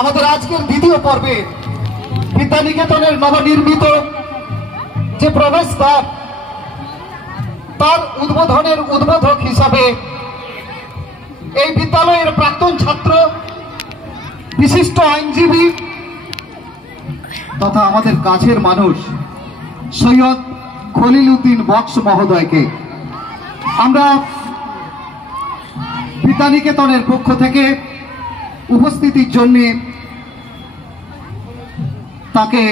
আমাদের আজকের দ্বিতীয় পর্বে বিদ্যানিকেতনের নবনির্মিত যে প্রবেশদ্বার তার উদ্বোধনের উদ্বোধক হিসাবে এই বিদ্যালয়ের প্রাক্তন ছাত্র বিশিষ্ট আইনজীবী তথা আমাদের কাছের মানুষ সৈয়দ খলিল উদ্দিন বক্স মহোদয়কে আমরা বিদ্যানিকেতনের পক্ষ থেকে উপস্থিতির জন্য তাকে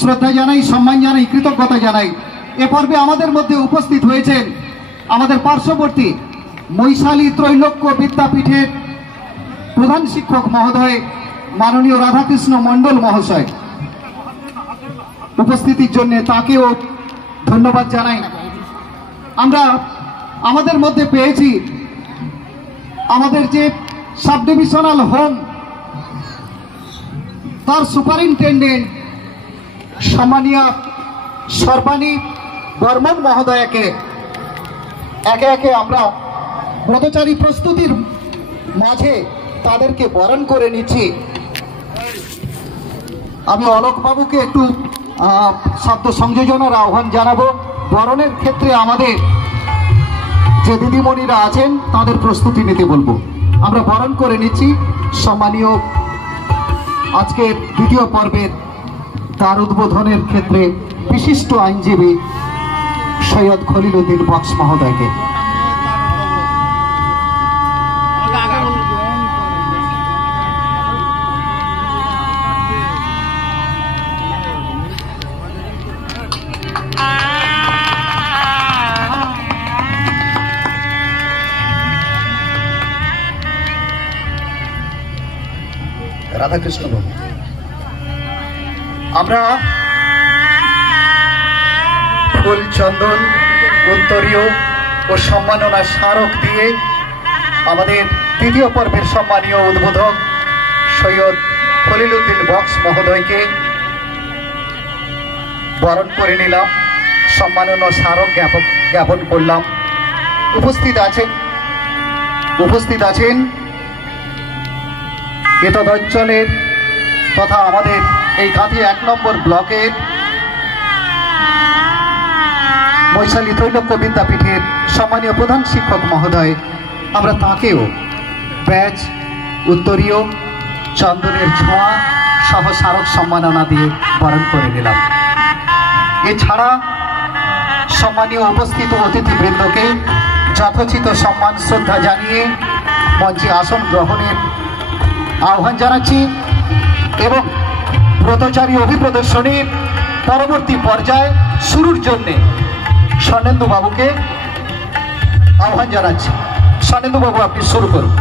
শ্রদ্ধা জানাই, সম্মান জানাই, কৃতজ্ঞতা জানাই। এ পর্বে আমাদের মধ্যে উপস্থিত হয়েছেন আমাদের পার্শ্ববর্তী মৈশালী ত্রৈলোক্য বিদ্যাপীঠের প্রধান শিক্ষক মহোদয় মাননীয় রাধাকৃষ্ণ মণ্ডল মহাশয়। উপস্থিতির জন্য তাকেও ধন্যবাদ জানাই। আমরা আমাদের মধ্যে পেয়েছি আমাদের যে সাব ডিভিশনাল হোম তার সুপারিনটেন্ডেন্ট সম্মানীয় সর্বাণী বর্মন মহোদয়কে। একে একে আমরা ব্রতচারী প্রস্তুতির মাঝে তাদেরকে বরণ করে নিচ্ছি। আমি অলোকবাবুকে একটু শব্দ সংযোজনের আহ্বান জানাবো। বরণের ক্ষেত্রে আমাদের যে দিদিমণিরা আছেন তাদের প্রস্তুতি নিতে বলবো। আমরা বরণ করে নিচ্ছি সম্মানীয় আজকে দ্বিতীয় পর্বের তার উদ্বোধনের ক্ষেত্রে বিশিষ্ট আইনজীবী সৈয়দ খলিল উদ্দিন বক্স মহোদয়কে। রাধাকৃষ্ণ বাবু, আমরা ফুল, চন্দন, উত্তরীয় ও সম্মাননা স্মারক দিয়ে আমাদের তৃতীয় পর্বের সম্মানীয় উদ্বোধক সৈয়দ খলিল উদ্দিন বক্স মহোদয়কে বরণ করে নিলাম, সম্মাননা স্মারক জ্ঞাপন করলাম। উপস্থিত আছেন এতদ অঞ্চলের তথা আমাদের এই গাঁথি 1 নম্বর ব্লকের মৈশালী ত্রৈলোক্য বিদ্যাপীঠের সম্মানীয় প্রধান শিক্ষক মহোদয়। আমরা তাঁকেও ব্যাজ, উত্তরীয়, চন্দনের ছোঁয়া সহ স্মারক সম্মাননা দিয়ে বরণ করে নিলাম। এছাড়া সম্মানীয় উপস্থিত অতিথিবৃন্দকে যথোচিত সম্মান শ্রদ্ধা জানিয়ে মঞ্চে আসন গ্রহণের আহ্বান জানাচ্ছি এবং ব্রতচারী অভিপ্রদর্শনীর পরবর্তী পর্যায়ে শুরুর জন্যে স্বর্ণেন্দু বাবুকে আহ্বান জানাচ্ছি। স্বর্ণেন্দু বাবু, আপনি শুরু করুন।